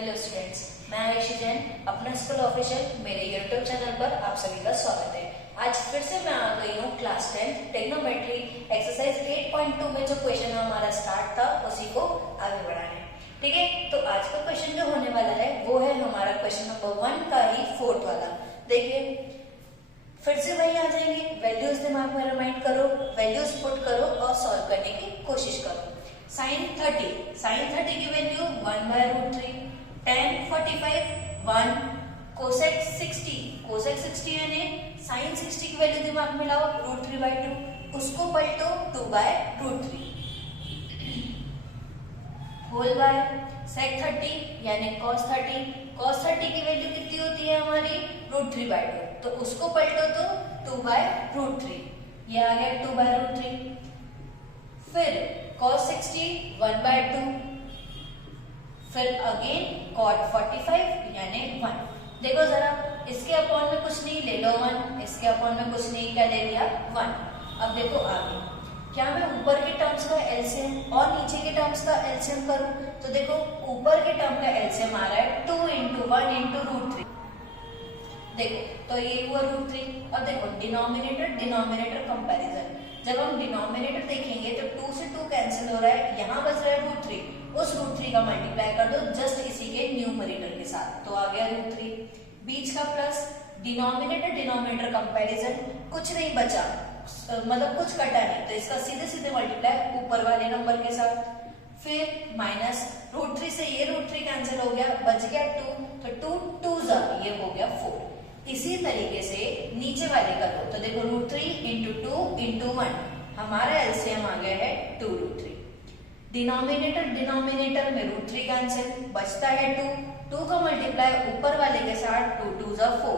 Hello students, मैं आयुषी जैन अपना school official मेरे यूट्यूब चैनल पर आप सभी का स्वागत है। आज फिर से मैं आ गई हूँ क्लास 10 टेक्नोमेट्री एक्सरसाइज 8.2 में जो क्वेश्चन हमारा स्टार्ट था उसी को आगे बढ़ाने। ठीक है, तो आज का क्वेश्चन जो होने वाला है वो है हमारा क्वेश्चन नंबर 1 का ही फोर्थ वाला। देखिए फिर से वही आ जाएंगे, वैल्यूज दिमाग में रिमाइंड करो, वैल्यूज पुट करो और सॉल्व करने की कोशिश करो। साइन 30 की वैल्यू 1/√3, tan 45 1, कोसेक 60 यानी साइन 60 की वैल्यू दिमाग में लाओ √3/2, उसको पलटो 2/√3 होल बाय सेक 30 यानी cos 30 की वैल्यू कितनी होती है हमारी √3/2, तो उसको पलटो तो 2/√3, ये आ गया 2/√3। फिर cos 60 1/2, फिर अगेन cot 45 यानी 1। देखो जरा, इसके अपॉन में कुछ नहीं, ले लो 1, इसके अपॉन में कुछ नहीं, क्या ले लिया 1। अब देखो आगे, क्या मैं ऊपर के टर्म्स का एलसीएम और नीचे के टर्म्स का एलसीएम करूं? तो देखो ऊपर के टर्म का एलसीएम आ रहा है 2 × 1 × √3। देखो तो ये हुआ √3। अब देखो डिनोमिनेटर कंपैरिजन, जब हम डिनोमिनेटर देखेंगे तो 2 से 2 कैंसिल हो रहा है, यहाँ बच रहा है √3, उस √3 का मल्टीप्लाई कर दो जस्ट इसी के न्यूमरेटर के साथ, तो आ गया √3। बीच का प्लस, डिनोमिनेटर कंपैरिजन, कुछ नहीं बचा, मतलब कुछ कटा नहीं, तो इसका सीधे सीधे मल्टीप्लाई ऊपर वाले नंबर के साथ। फिर माइनस √3 से ये √3 कैंसिल हो गया, बच गया 2, तो 2 2 ये हो गया 4। इसी तरीके से नीचे वाले का दो, तो देखो √3 × 2 × 1, हमारा एलसीएम आ गया है 2√3। डिनोमिनेटर में √3 कैंसिल, बचता है 2 का मल्टीप्लाई ऊपर वाले के साथ 2 2 4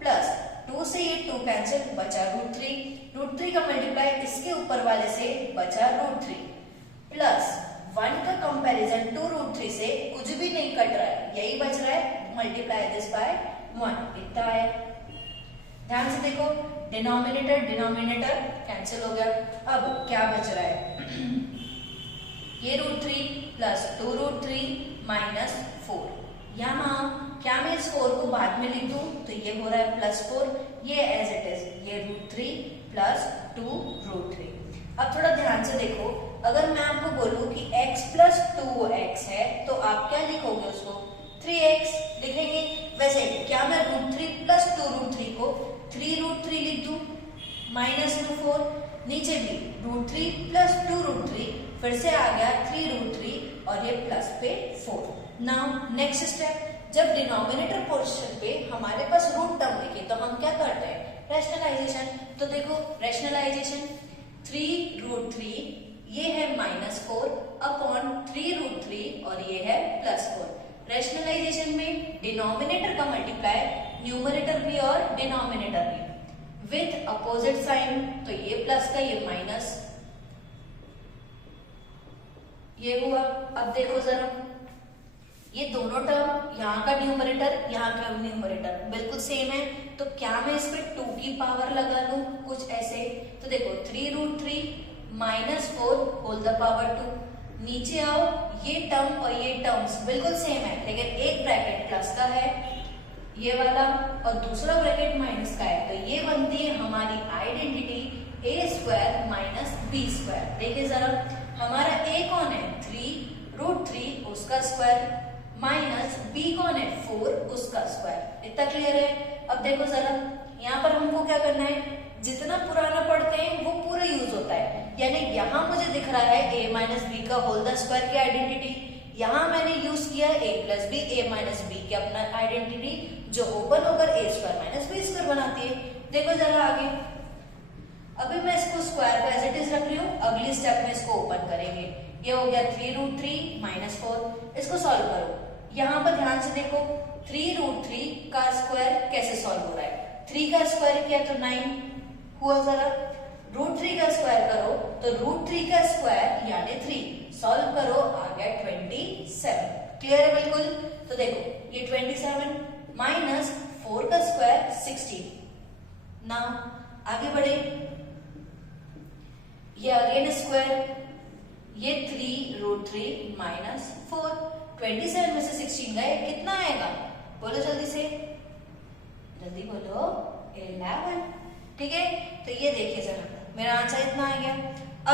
प्लस 2 से ये 2 कैंसिल, बचा √3 का मल्टीप्लाई इसके ऊपर वाले से बचा √3 प्लस 1 का कंपैरिजन 2√3 से कुछ भी नहीं कट रहा है, यही बच रहा है, मल्टीप्लाई दिस बाय 1, इतना आया। ध्यान से देखो, डिनोमिनेटर कैंसिल हो गया, अब क्या बच रहा है ये √3 प्लस 2√3 माइनस 4। यहाँ क्या मैं इस 4 को बाद में लिख दूं तो ये हो रहा है +4, ये एज इट इज, ये √3 प्लस 2√3। अब थोड़ा ध्यान से देखो, अगर मैं आपको बोलूं कि x प्लस 2x है तो आप क्या लिखोगे उसको 3x लिखेंगे। वैसे क्या मैं √3 प्लस 2√3 को 3√3 लिख दूं, माइनस में 4, नीचे भी √3 प्लस 2√3, फिर से आ गया 3√3 और ये प्लस पे 4। नाउ नेक्स्ट स्टेप, जब डिनोमिनेटर पोर्शन पे हमारे पास रूट टर्म लिखे तो हम क्या करते हैं, रैशनलाइजेशन। तो देखो रैशनलाइजेशन 3√3, ये है -4 अपॉन 3√3 और ये है +4। रैशनलाइजेशन में डिनोमिनेटर का मल्टीप्लाई न्यूमरेटर भी और डिनोमिनेटर भी विथ अपोजिट साइन, तो ये प्लस का ये माइनस, ये हुआ। अब देखो जरा, ये दोनों टर्म, यहाँ का न्यूमरेटर यहाँ का न्यूमरेटर बिल्कुल सेम है, तो क्या मैं इस पे 2 की पावर लगा लूं कुछ ऐसे? तो देखो 3√3 -4 होल द पावर 2, नीचे आओ, ये टर्म और ये टर्म्स बिल्कुल सेम है, लेकिन एक ब्रैकेट प्लस का है ये वाला और दूसरा ब्रैकेट माइनस का है, तो ये बनती है हमारी आइडेंटिटी a² - b²। देखिए जरा, हमारा a कौन है 3√3 उसका स्क्वायर, माइनस b कौन है 4 उसका स्क्वायर। इतना क्लियर है? अब देखो जरा, यहाँ पर हमको क्या करना है, जितना पुराना पढ़ते हैं वो पूरा यूज होता है, यानी यहाँ मुझे दिख रहा है a - b का होल द स्क्वायर की आइडेंटिटी, यहाँ मैंने यूज किया a + b a - b की अपना आइडेंटिटी, जो ओपन होकर a² - b² बनाती है। देखो जरा आगे, अभी मैं इसको स्क्वायर पे एज इट इज रख रही हूँ, अगली स्टेप में इसको ओपन करेंगे। ये हो गया 3√3 -4, इसको सॉल्व करो। यहाँ पर ध्यान से देखो, 3√3 का स्क्वायर कैसे सॉल्व हो रहा है, 3 का स्क्वायर किया तो 9 हुआ, जरा √3 का स्क्वायर करो तो √3 का स्क्वायर यानी 3, सॉल्व करो आ गया 27। क्लियर है बिल्कुल? तो देखो ये 27 माइनस 4 का स्क्वायर 16। नाउ आगे बढ़े, ये अगेन स्क्वायर, ये 3√3 - 4, 27 में से 16 गए, कितना आएगा? बोलो जल्दी से, जल्दी बोलो, 11। ठीक है, तो ये देखिए जरा, मेरा आंसर इतना आ गया।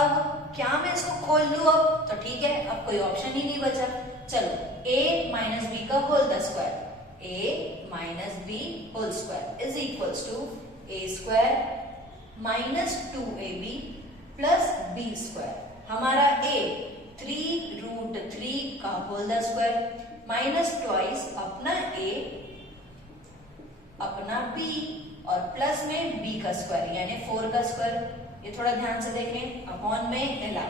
अब क्या मैं इसको खोल लूं? अब तो ठीक है, अब कोई ऑप्शन ही नहीं बचा। चलो, a माइनस बी का whole the square, a minus B whole square is equals to a square minus 2ab plus b square. हमारा a 3√3 का whole the square minus twice अपना a अपना b और प्लस में b का square यानी 4 का स्क्वायर। ये थोड़ा ध्यान से देखें, अपॉन में 11।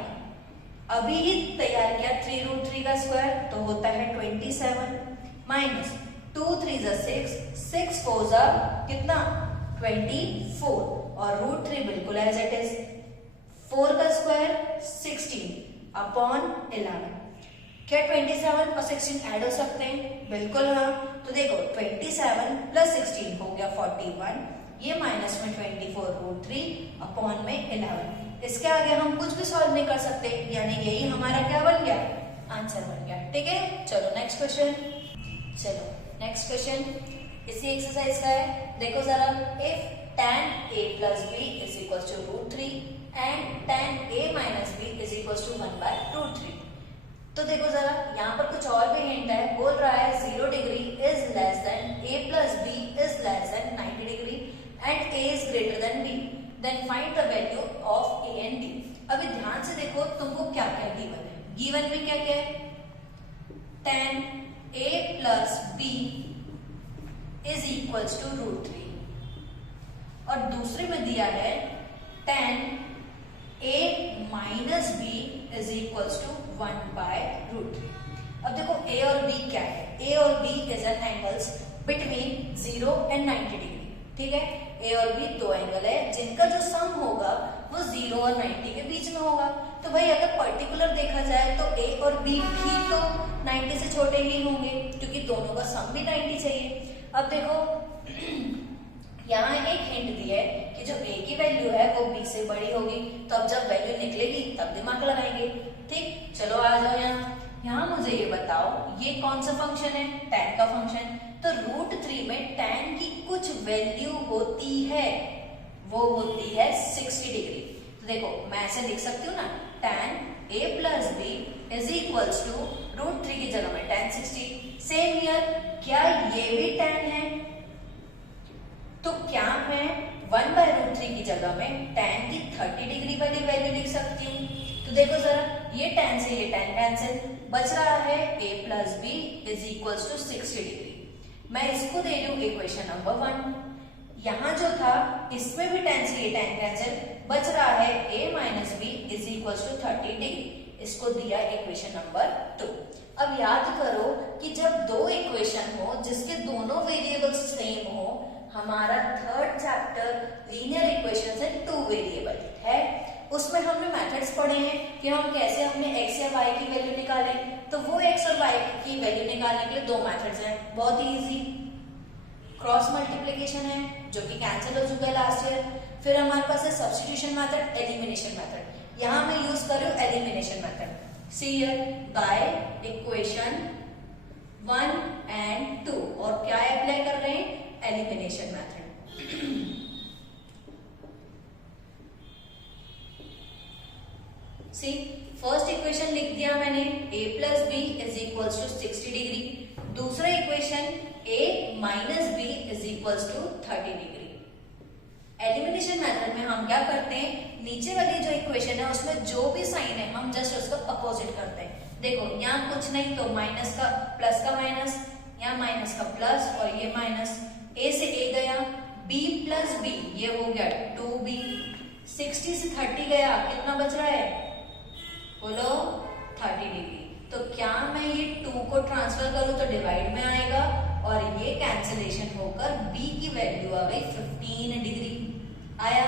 अभी ही तैयार किया 3√3 का स्क्वायर तो होता है 27 माइनस 2 3 6, 6 4 कितना 24 और √3 बिल्कुल एज इट इज, 4 का स्क्वायर 16 अपॉन 11। क्या 27 और 16 ऐड हो सकते हैं? बिल्कुल हाँ। तो देखो 27 प्लस 16 हो गया 41, ये माइनस में 24√3 अपॉन में 11। इसके आगे हम कुछ भी सॉल्व नहीं कर सकते, यानी यही हमारा क्या बन गया? आंसर बन गया। ठीक है, चलो नेक्स्ट क्वेश्चन। चलो नेक्स्ट क्वेश्चन इसी एक्सरसाइज का है। देखो जरा, if tan a plus b is equals to √3 and tan a minus b is equals to 1/√3। तो देखो जरा, यहाँ पर कुछ और भी हिंट है। बोल रहा है 0 degree is less than a plus b is less than 90 degree and a is greater than b, then find the value of a and b। अभी ध्यान से देखो, तुमको क्या क्या गिवन है। गिवन में क्या क्या है? tan a plus b is equals to √3 और दूसरे में दिया है tan a minus b is equals to 1/√3। अब देखो a और b क्या है? a और b is an angles between 0 and 90 degree. ठीक है, a और b दो एंगल है जिनका जो सम होगा वो 0 और 90 के बीच में होगा। तो भाई अगर पर्टिकुलर देखा जाए तो a और b भी तो 90 से छोटे ही होंगे, क्योंकि दोनों का सम भी 90 चाहिए। अब देखो यहाँ एक हिंट दी है कि जो a की वैल्यू है वो b से बड़ी होगी, तो अब जब वैल्यू निकलेगी तब दिमाग लगाएंगे। ठीक, चलो आ जाओ यहाँ मुझे ये बताओ, ये कौन सा फंक्शन है? tan का फंक्शन। तो √3 में tan की कुछ वैल्यू होती है, वो होती है 60 डिग्री। तो देखो मैं ऐसे लिख सकती हूँ ना, tan a plus b is equals to √3 की जगह में tan 60। सेम हियर, क्या ये भी tan है? तो क्या मैं 1/√3 की जगह में tan की 30 डिग्री वाली वैल्यू लिख सकती हूँ? तो देखो जरा, ये tan से ये tan कैंसिल, बच रहा है a plus b is equals to 60 degree. मैं इसको दे रही हूँ इक्वेशन नंबर 1। यहाँ जो था इसमें भी tan से ये tan कैंसिल, बच रहा है a minus b is equals to 30 degree. इसको दिया इक्वेशन नंबर 2। अब याद करो कि जब दो इक्वेशन हो जिसके दोनों वेरिएबल्स सेम हो, हमारा थर्ड चैप्टर लीनियर इक्वेशन है 2 वेरिएबल है, उसमें हमने मेथड्स पढ़े हैं कि हम कैसे अपने x या y की वैल्यू निकालें। तो वो x और y की वैल्यू निकालने के लिए दो मेथड्स हैं, बहुत ही इजी। क्रॉस मल्टीप्लिकेशन है जो कि कैंसिल हो चुका है लास्ट ईयर। फिर हमारे पास है सब्स्टिट्यूशन मेथड, एलिमिनेशन मेथड। यहाँ मैं यूज कर रही हूँ elimination method. See here, by equation 1 and 2 और क्या अप्लाई कर रहे हैं? Elimination method. See, first equation लिख दिया मैंने, a plus b is equals to 60 degree. दूसरा equation a minus b is equals to 30 degree. Elimination method में हम क्या करते हैं, नीचे वाली जो इक्वेशन है उसमें जो भी साइन है हम जस्ट उसका अपोजिट करते हैं। देखो यहाँ कुछ नहीं तो माइनस का प्लस का माइनस, यहाँ माइनस का प्लस और ये माइनस, a से a गया, b प्लस b ये हो गया 2b, 60 से 30 गया, कितना बच रहा है? बोलो 30 डिग्री। तो क्या मैं ये 2 को ट्रांसफर करूं तो डिवाइड में आएगा और ये कैंसिलेशन होकर b की वैल्यू आ गई 15 डिग्री। आया,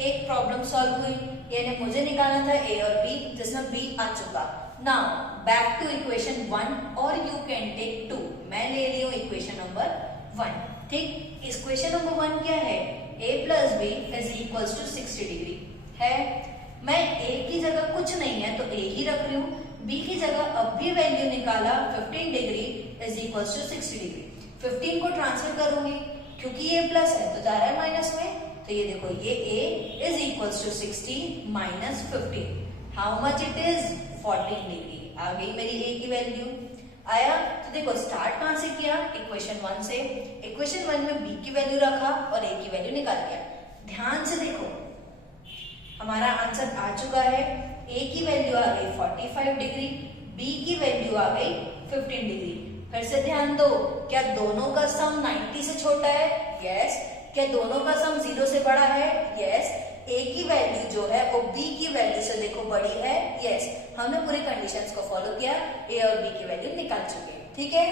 एक प्रॉब्लम सॉल्व हुई, यानी मुझे निकालना था a और b जिसमें b आ चुका। नाउ बैक टू इक्वेशन 1 और यू कैन टेक 2। मैं ले रही हूँ इक्वेशन नंबर 1। ठीक, इक्वेशन नंबर 1 क्या है? a plus b is equals to 60 degree है। मैं a की जगह कुछ नहीं है तो a ही रख रही हूँ, बी की जगह अब भी वैल्यू निकाला 15 degree is equal to 60 degree. 15 को ट्रांसफर करूंगी क्योंकि ये प्लस है तो जा रहा है माइनस में, तो ये देखो ये a is equal to 60 minus 15, how much it is 14 degree. आ गई मेरी a की वैल्यू। आया तो देखो स्टार्ट कहां से किया, इक्वेशन 1 से। इक्वेशन 1 में b की वैल्यू रखा और a की वैल्यू निकाल लिया। ध्यान से देखो हमारा आंसर आ चुका है, a की वैल्यू आ गई 45 डिग्री, b की वैल्यू आ गई 15 डिग्री। फिर से ध्यान दो, क्या दोनों का सम 90 से छोटा है? यस। क्या दोनों का सम 0 से बड़ा है? यस। a की वैल्यू जो है वो b की वैल्यू से देखो बड़ी है? यस। हमने पूरी कंडीशंस को फॉलो किया, a और b की वैल्यू निकाल चुके हैं। ठीक है,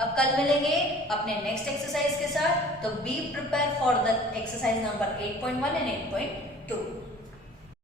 अब कल मिलेंगे अपने नेक्स्ट एक्सरसाइज के साथ। तो be prepare for the exercise number 8.1 and 8.2।